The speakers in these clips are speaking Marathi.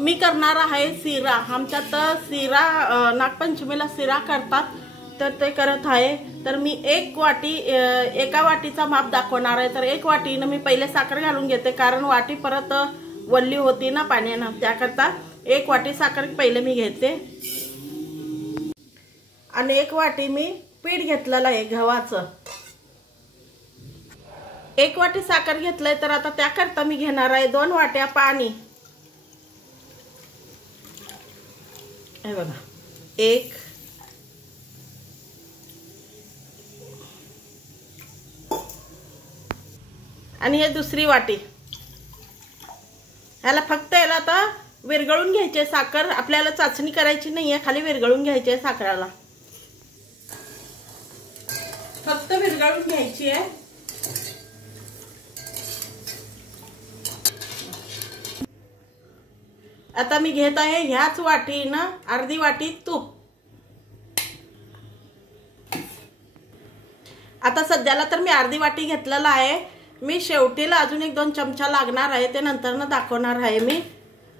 मी करणार आहे शिरा। आमच्यात शिरा नागपंचमीला शिरा करतात, तर ते करत आहे। तर मी एका वाटीचा माप दाखवणार आहे। तर 1 वाटीनं मी पहिले साखर घालून घेते, कारण वाटी परत वल्ली होती ना पाण्यानं, त्याकरता 1 वाटी साखर पहिले मी घेते। आणि 1 वाटी मी पीठ घेतलेलं आहे गव्हाचं। 1 वाटी साखर घेतलंय, तर आता त्याकरता मी घेणार आहे 2 वाट्या पाणी। हे बघा, 1 आणि हे दुसरी वाटी। ह्याला फक्त याला आता विरघळून घ्यायची साखर, आपल्याला चाचणी करायची नाहीये, खाली विरघळून घ्यायची आहे साखराला, फक्त विरघळून घ्यायची आहे। आता मी घेत आहे ह्याच वाटीनं अर्धी वाटी तूप। आता सध्याला तर मी अर्धी वाटी घेतलेला आहे, मी शेवटीला अजून 1-2 चमचा लागणार आहे, ते नंतर दाखवणार आहे मी।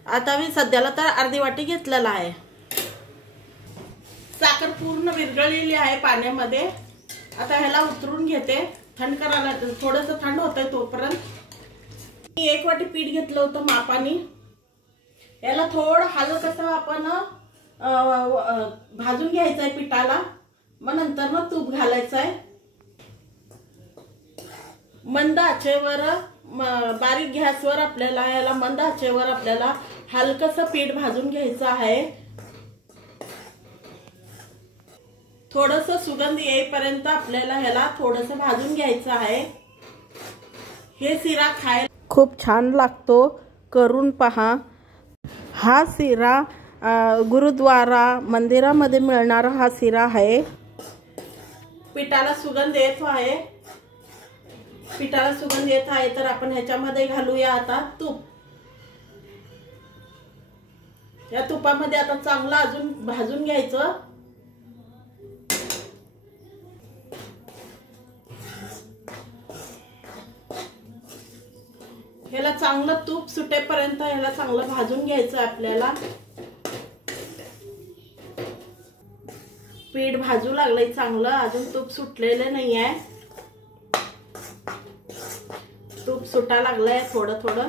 आता मी सध्याला तर अर्धी वाटी घेतलेला आहे। साखर पूर्ण विरघळलेली आहे पाण्यामध्ये। आता ह्याला उतरून घेते, थंड करायला, थोडंसं थंड होतंय तोपर्यंत। मी 1 वाटी पीठ घेतलं होतं मापाने। याला थोडं हलकं आपण भाजून घ्यायचं आहे पिठाला, मग नंतर तूप घालायचं आहे। मंद आचेवर, बारीक गॅसवर आपल्याला याला मंद आचेवर आपल्याला हलकसं पीठ भाजून घ्यायचं आहे। थोडंसं सुगंध येईपर्यंत आपल्याला ह्याला थोडंसं भाजून घ्यायचं आहे। हे शिरा खायला खूप छान लागतो, करून पहा। हा शिरा गुरुद्वारा मंदिरामध्ये मिळणारा हा शिरा आहे। पिठाला सुगंध येत आहे, पिठाला सुगंध येत आहे, तर आपण ह्याच्यामध्ये घालूया आता तूप। या तुपामध्ये आता चांगलं अजून भाजून घ्यायचं। ह्याला चांगलं तूप सुटेपर्यंत ह्याला चांगलं भाजून घ्यायचं आपल्याला। पीठ भाजू लागलंय चांगलं, अजून तूप सुटलेलं नाही आहे, तूप सुटा लागलंय थोडं थोडं।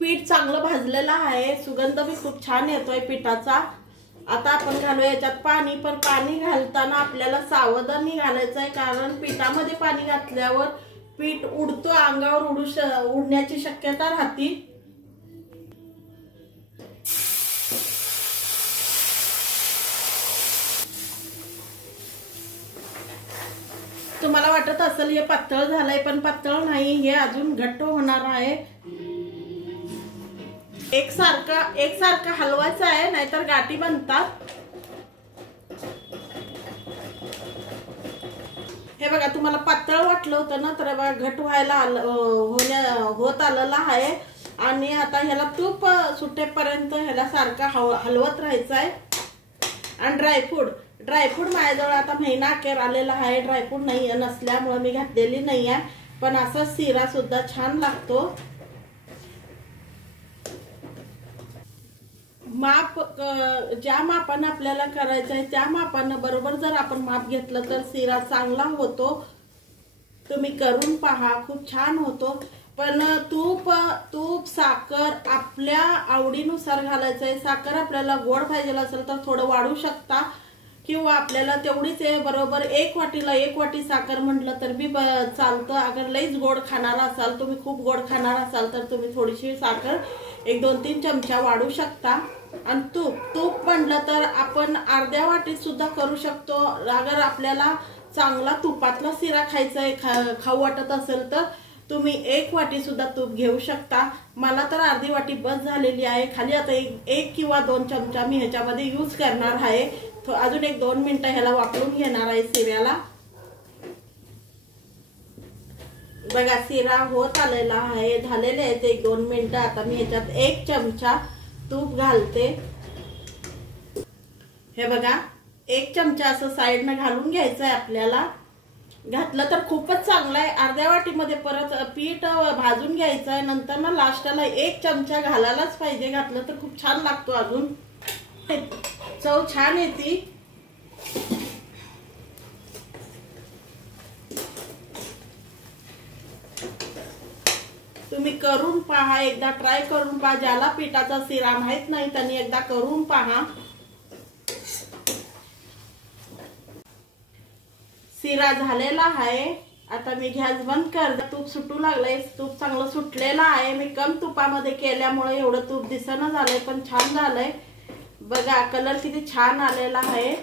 पीठ चांगलं भाजलेलं आहे, सुगंध भी खूप छान येतोय पिठाचा। आता आपण घालूया याच्यात पाणी, पण पाणी घालताना आपल्याला सावधानी घालायचं आहे, कारण पिठामध्ये पाणी घातल्यावर पीठ उडतो, अंगावर उडण्याची शक्यता राहते। तुम्हाला वाटत असेल हे पातळ झालंय, पण पातळ नाही, हे अजून घट्ट होणार आहे। एकसारखा हलवायचा आहे, नाहीतर गाठी बनतात। हे बघा, तुम्हाला पातळ वाटलं होतं ना, तर बघा घट व्हायला होत आलेला आहे। आणि आता ह्याला तूप सुटेपर्यंत ह्याला सारखा हलवत राहायचं आहे। आणि ड्रायफ्रूट माझ्याजवळ आता महिना अखेर आलेला आहे, ड्रायफ्रूट नाही नसल्यामुळे मी घातलेली नाही आहे, पण असा शिरा सुद्धा छान लागतो। माप ज्या मापानं आपल्याला करायचं आहे त्या मापानं बरोबर जर आपण माप घेतलं तर शिरा चांगला होतो। तुम्ही करून पहा, खूप छान होतो। पण तूप साखर आपल्या आवडीनुसार घालायचं आहे। साखर आपल्याला गोड पाहिजे असेल तर थोडं वाढू शकता, किंवा आपल्याला तेवढीच बरोबर 1 वाटीला 1 वाटी साखर म्हटलं तर बी चालतं। अगर लईच गोड खाणार असाल, तुम्ही खूप गोड खाणार असाल, तर तुम्ही थोडीशी साखर 1-2-3 चमचा वाढू शकता। आणि तूप म्हटलं तर आपण अर्ध्या वाटीत सुद्धा करू शकतो। अगर आपल्याला चांगला तुपातला शिरा खायचा आहे, खाऊ वाटत असेल, तर तुम्ही 1 वाटी सुद्धा तूप घेऊ शकता। मला तर अर्धी वाटी बस झालेली आहे, खाली आता 1 किंवा 2 चमचा मी ह्याच्यामध्ये यूज करणार आहे। अजून 1-2 मिनिटं ह्याला वापरून घेणार आहे शिऱ्याला। बघा, शिरा होत आलेला आहे, झालेले आहेत 1-2 मिनिटं। आता मी ह्याच्यात 1 चमचा तूप घालते। हे बघा, 1 चमचा असं साइडनं घालून घ्यायचं आहे आपल्याला। घातलं तर खूपच चांगलं आहे। अर्ध्या वाटीमध्ये परत पीठ भाजून घ्यायचं आहे, नंतर ना लास्टला 1 चमचा घालायलाच पाहिजे, घातलं तर खूप छान लागतो, अजून चव छान येते। तुम्ही करून पहा, एकदा ट्राय करून पहा। ज्याला पिठाचा शिरा माहित नाही त्यांनी एकदा करून पहा। शिरा झालेला आहे, आता मी गॅस बंद कर। तूप सुटू लागलंय, तूप चांगलं सुटलेलं आहे। मी कम तुपामध्ये केल्यामुळे एवढं तूप दिसणं झालंय, पण छान झालंय बघा। कलर किती छान आलेला आहे,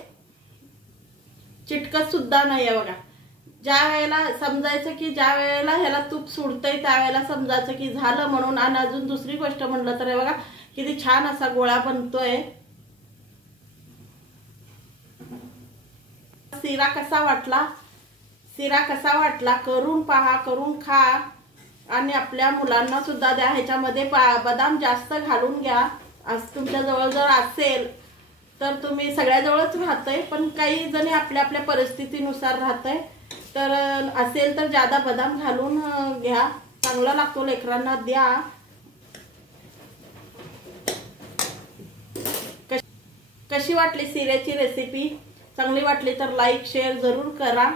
चिटकत सुद्धा नाहीये बघा। ज्या वेळेला समजायचं की ज्या वेळेला ह्याला तूप सुटतंय त्यावेळेला समजायचं की झालं म्हणून। आणि अजून दुसरी गोष्ट म्हटलं तर हे बघा किती छान असा गोळा बनतोय। शिरा कसा वाटला, शिरा कसा वाटला करून पहा, करून खा आणि आपल्या मुलांना सुद्धा द्या। ह्याच्यामध्ये बदाम जास्त घालून घ्या। आज तुमच्या जवळ जर असेल तर तुम्ही सगळ्याजवळच राहतंय, पण काही जणी आपल्या आपल्या परिस्थितीनुसार राहतंय, तर असेल तर जादा बदाम घालून घ्या, चांगला लागतो, लेकरांना द्या। कशी वाटली शिऱ्याची रेसिपी? चांगली वाटली तर लाईक शेअर जरूर करा।